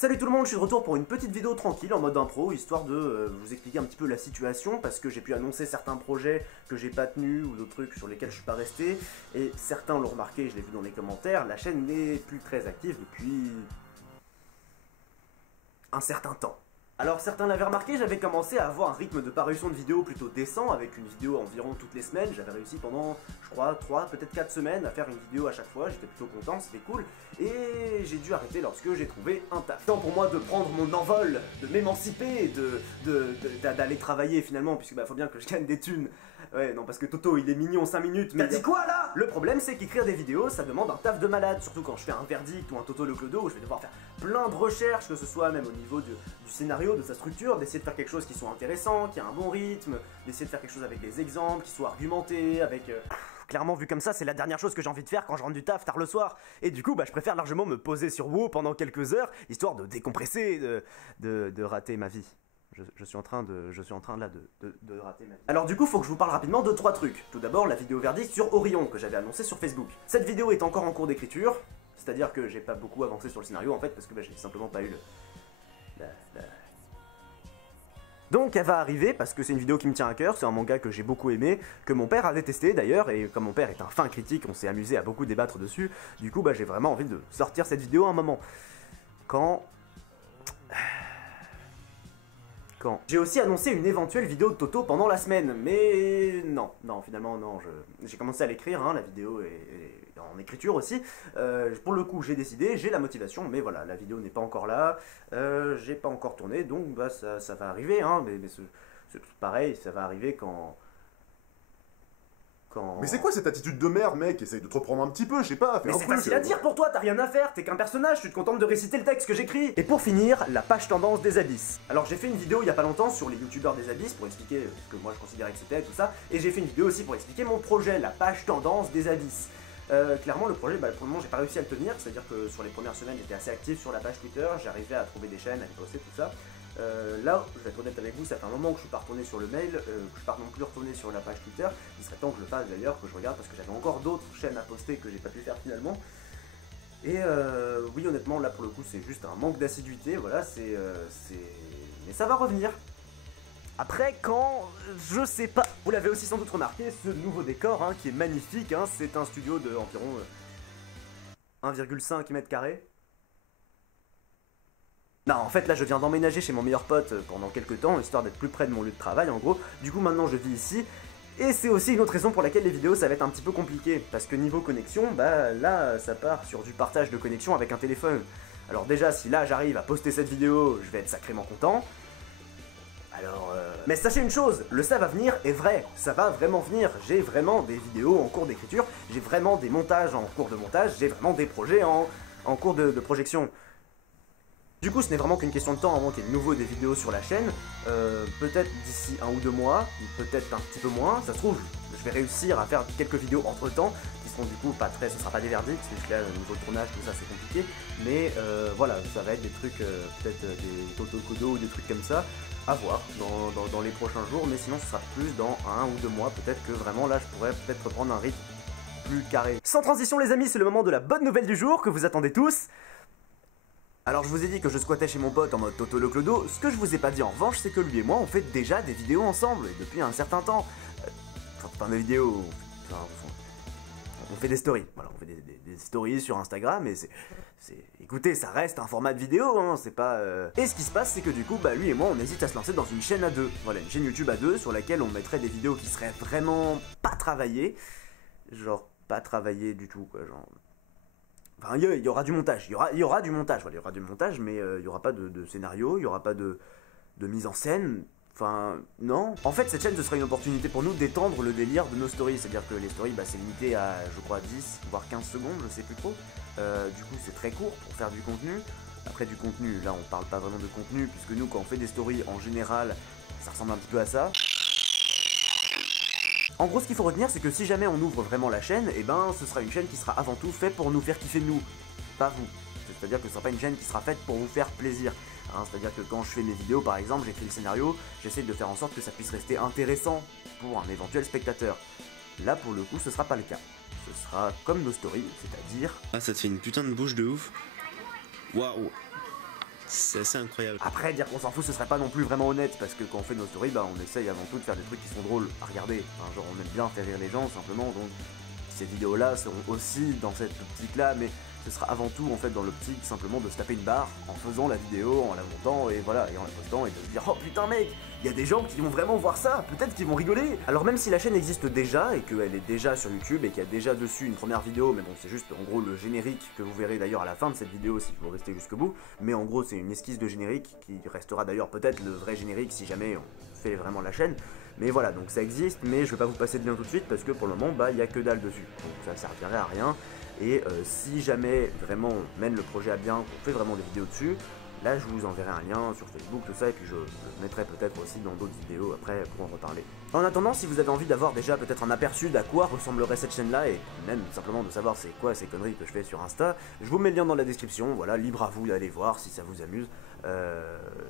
Salut tout le monde, je suis de retour pour une petite vidéo tranquille en mode impro, histoire de vous expliquer un petit peu la situation, parce que j'ai pu annoncer certains projets que j'ai pas tenus, ou d'autres trucs sur lesquels je suis pas resté, et certains l'ont remarqué, je l'ai vu dans les commentaires, la chaîne n'est plus très active depuis un certain temps. Alors certains l'avaient remarqué, j'avais commencé à avoir un rythme de parution de vidéos plutôt décent, avec une vidéo environ toutes les semaines. J'avais réussi pendant, je crois, 3, peut-être 4 semaines à faire une vidéo à chaque fois, j'étais plutôt content, c'était cool. Et j'ai dû arrêter lorsque j'ai trouvé un taf. Temps pour moi de prendre mon envol, de m'émanciper, d'aller travailler finalement, puisque bah faut bien que je gagne des thunes. Ouais, non, parce que Toto il est mignon 5 minutes, mais... T'as dit quoi là? Le problème c'est qu'écrire des vidéos ça demande un taf de malade, surtout quand je fais un verdict ou un Toto le Clodo où je vais devoir faire plein de recherches, que ce soit même au niveau du scénario, de sa structure, d'essayer de faire quelque chose qui soit intéressant, qui a un bon rythme, d'essayer de faire quelque chose avec des exemples, qui soit argumenté, avec... Clairement vu comme ça c'est la dernière chose que j'ai envie de faire quand je rentre du taf tard le soir, et du coup bah je préfère largement me poser sur WoW pendant quelques heures, histoire de décompresser, de rater ma vie. Je suis en train là de rater ma vie. Alors du coup, faut que je vous parle rapidement de 3 trucs. Tout d'abord, la vidéo verdict sur Orion que j'avais annoncé sur Facebook. Cette vidéo est encore en cours d'écriture, c'est-à-dire que j'ai pas beaucoup avancé sur le scénario en fait, parce que bah, j'ai simplement pas eu le... Donc elle va arriver parce que c'est une vidéo qui me tient à cœur, c'est un manga que j'ai beaucoup aimé, que mon père a détesté d'ailleurs, et comme mon père est un fin critique, on s'est amusé à beaucoup débattre dessus, du coup bah j'ai vraiment envie de sortir cette vidéo à un moment. Quand j'ai aussi annoncé une éventuelle vidéo de Toto pendant la semaine, mais non, finalement non, j'ai commencé à l'écrire, hein, la vidéo est en écriture aussi, pour le coup j'ai décidé, j'ai la motivation, mais voilà, la vidéo n'est pas encore là, j'ai pas encore tourné, donc bah ça va arriver, hein, mais c'est pareil, ça va arriver quand... Mais c'est quoi cette attitude de merde, mec? Essaye de te reprendre un petit peu, je sais pas, fais Mais un c'est truc. facile à dire pour toi, t'as rien à faire, t'es qu'un personnage, tu te contentes de réciter le texte que j'écris. Et pour finir, la page tendance des abysses. Alors j'ai fait une vidéo il y a pas longtemps sur les youtubeurs des abysses pour expliquer ce que moi je considérais que c'était, tout ça, et j'ai fait une vidéo aussi pour expliquer mon projet, la page tendance des abysses. Clairement le projet, bah, pour le moment j'ai pas réussi à le tenir, c'est-à-dire que sur les premières semaines j'étais assez actif sur la page Twitter, j'arrivais à trouver des chaînes, à les poster, tout ça. Là, je vais être honnête avec vous, ça fait un moment que je suis pas retourné sur le mail, que je suis pas non plus retourné sur la page Twitter. Il serait temps que je le fasse d'ailleurs, que je regarde, parce que j'avais encore d'autres chaînes à poster que j'ai pas pu faire finalement. Et oui, honnêtement, là pour le coup, c'est juste un manque d'assiduité, voilà, mais ça va revenir. Après, quand... je sais pas. Vous l'avez aussi sans doute remarqué, ce nouveau décor, hein, qui est magnifique, hein, c'est un studio de environ 1,5 mètres carrés. Non, en fait, là, je viens d'emménager chez mon meilleur pote pendant quelques temps, histoire d'être plus près de mon lieu de travail, en gros. Du coup, maintenant, je vis ici. Et c'est aussi une autre raison pour laquelle les vidéos, ça va être un petit peu compliqué. Parce que niveau connexion, bah là, ça part sur du partage de connexion avec un téléphone. Alors déjà, si là, j'arrive à poster cette vidéo, je vais être sacrément content. Alors, Mais sachez une chose, le ça va venir est vrai, ça va vraiment venir. J'ai vraiment des vidéos en cours d'écriture, j'ai vraiment des montages en cours de montage, j'ai vraiment des projets en cours de projection. Du coup, ce n'est vraiment qu'une question de temps avant qu'il y ait de nouveau des vidéos sur la chaîne. Peut-être d'ici 1 ou 2 mois, peut-être un petit peu moins. Ça se trouve, je vais réussir à faire quelques vidéos entre temps, qui seront du coup pas très... Ce sera pas des verdicts, parce que là, au niveau de tournage, tout ça, c'est compliqué. Mais voilà, ça va être des trucs, peut-être des Toto-Kodo ou des trucs comme ça, à voir dans les prochains jours. Mais sinon, ce sera plus dans 1 ou 2 mois. Peut-être que vraiment, là, je pourrais peut-être reprendre un rythme plus carré. Sans transition, les amis, c'est le moment de la bonne nouvelle du jour que vous attendez tous. Alors je vous ai dit que je squattais chez mon pote en mode Toto le Clodo, ce que je vous ai pas dit en revanche c'est que lui et moi on fait déjà des vidéos ensemble, et depuis un certain temps. Enfin des vidéos... on fait des stories, voilà, on fait des stories sur Instagram, et écoutez, ça reste un format de vidéo, hein, c'est pas... Et ce qui se passe c'est que du coup, bah lui et moi on hésite à se lancer dans une chaîne à deux, voilà, une chaîne YouTube à deux, sur laquelle on mettrait des vidéos qui seraient vraiment pas travaillées, genre pas travaillées du tout quoi, genre... Enfin, il y aura du montage, il y aura du montage, voilà, il y aura du montage, mais il n'y aura pas de scénario, il n'y aura pas de mise en scène, enfin, non. En fait, cette chaîne, ce sera une opportunité pour nous d'étendre le délire de nos stories, c'est-à-dire que les stories, bah, c'est limité à, je crois, 10, voire 15 secondes, je sais plus trop. Du coup, c'est très court pour faire du contenu. Après, du contenu, là, on parle pas vraiment de contenu, puisque nous, quand on fait des stories, en général, ça ressemble un petit peu à ça. En gros, ce qu'il faut retenir, c'est que si jamais on ouvre vraiment la chaîne, et ben, ce sera une chaîne qui sera avant tout faite pour nous faire kiffer nous, pas vous. C'est-à-dire que ce sera pas une chaîne qui sera faite pour vous faire plaisir. Hein, c'est-à-dire que quand je fais mes vidéos, par exemple, j'écris le scénario, j'essaie de faire en sorte que ça puisse rester intéressant pour un éventuel spectateur. Là, pour le coup, ce sera pas le cas. Ce sera comme nos stories, c'est-à-dire... Ah, ça te fait une putain de bouche de ouf. Waouh. C'est assez incroyable. Après, dire qu'on s'en fout, ce serait pas non plus vraiment honnête, parce que quand on fait nos stories, bah on essaye avant tout de faire des trucs qui sont drôles à regarder. Enfin, genre on aime bien faire rire les gens simplement, donc ces vidéos-là seront aussi dans cette optique-là, mais ce sera avant tout en fait dans l'optique simplement de se taper une barre en faisant la vidéo, en la montant et voilà, et en la postant et de se dire oh putain mec, il y a des gens qui vont vraiment voir ça, peut-être qu'ils vont rigoler. Alors même si la chaîne existe déjà et qu'elle est déjà sur YouTube et qu'il y a déjà dessus une première vidéo, mais bon c'est juste en gros le générique que vous verrez d'ailleurs à la fin de cette vidéo si vous restez jusqu'au bout, mais en gros c'est une esquisse de générique qui restera d'ailleurs peut-être le vrai générique si jamais on fait vraiment la chaîne. Mais voilà, donc ça existe, mais je vais pas vous passer de lien tout de suite parce que pour le moment, bah, il y a que dalle dessus. Donc ça servirait à rien. Et si jamais vraiment on mène le projet à bien, qu'on fait vraiment des vidéos dessus, là je vous enverrai un lien sur Facebook, tout ça, et puis je le mettrai peut-être aussi dans d'autres vidéos après pour en reparler. En attendant, si vous avez envie d'avoir déjà peut-être un aperçu d'à quoi ressemblerait cette chaîne-là, et même simplement de savoir c'est quoi ces conneries que je fais sur Insta, je vous mets le lien dans la description, voilà, libre à vous d'aller voir si ça vous amuse.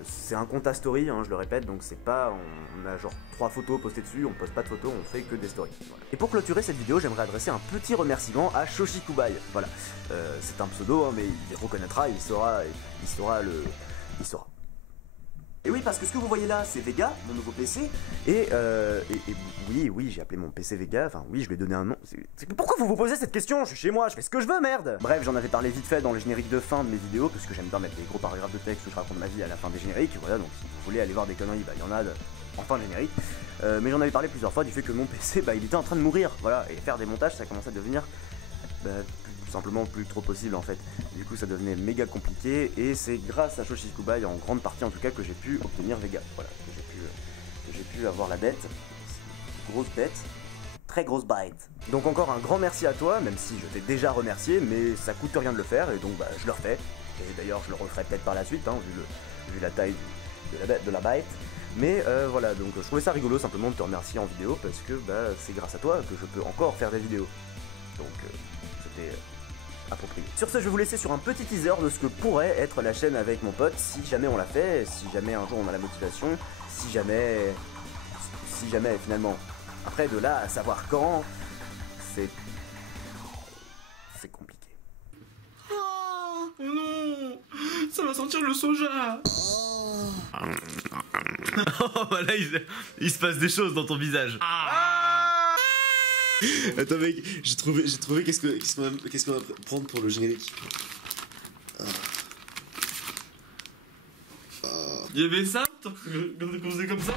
C'est un compte à story, hein, je le répète, donc c'est pas, on a genre 3 photos postées dessus, on poste pas de photos, on fait que des stories. Voilà. Et pour clôturer cette vidéo, j'aimerais adresser un petit remerciement à Shoshikubai. Voilà, c'est un pseudo, hein, mais il reconnaîtra, il saura. Et oui, parce que ce que vous voyez là, c'est Vega, mon nouveau PC, et oui, j'ai appelé mon PC Vega, enfin oui, je lui ai donné un nom. Pourquoi vous vous posez cette question? Je suis chez moi, je fais ce que je veux, merde. Bref, j'en avais parlé vite fait dans le générique de fin de mes vidéos, parce que j'aime bien mettre des gros paragraphes de texte où je raconte ma vie à la fin des génériques, voilà, donc si vous voulez aller voir des conneries, bah il y en a en fin de générique. Mais j'en avais parlé plusieurs fois du fait que mon PC, bah il était en train de mourir, voilà, et faire des montages, ça commençait à devenir tout simplement plus trop possible en fait. Du coup ça devenait méga compliqué et c'est grâce à Shoshikubai en grande partie en tout cas que j'ai pu obtenir Vega. Voilà, que j'ai pu avoir la bête. Grosse bête. Très grosse bête. Donc encore un grand merci à toi, même si je t'ai déjà remercié, mais ça coûte rien de le faire et donc bah je le refais. Et d'ailleurs je le referai peut-être par la suite, hein, vu la taille de la bête. Mais voilà, donc je trouvais ça rigolo simplement de te remercier en vidéo parce que bah, c'est grâce à toi que je peux encore faire des vidéos. Donc c'était approprié. Sur ce, je vais vous laisser sur un petit teaser de ce que pourrait être la chaîne avec mon pote si jamais on l'a fait, si jamais un jour on a la motivation, si jamais finalement. Après de là à savoir quand, c'est compliqué. Oh non, ça va sentir le soja. Oh bah là il se passe des choses dans ton visage. Attends mec, j'ai trouvé qu'est-ce qu'on va prendre pour le générique. Il y avait ça? Qu'on faisait comme ça?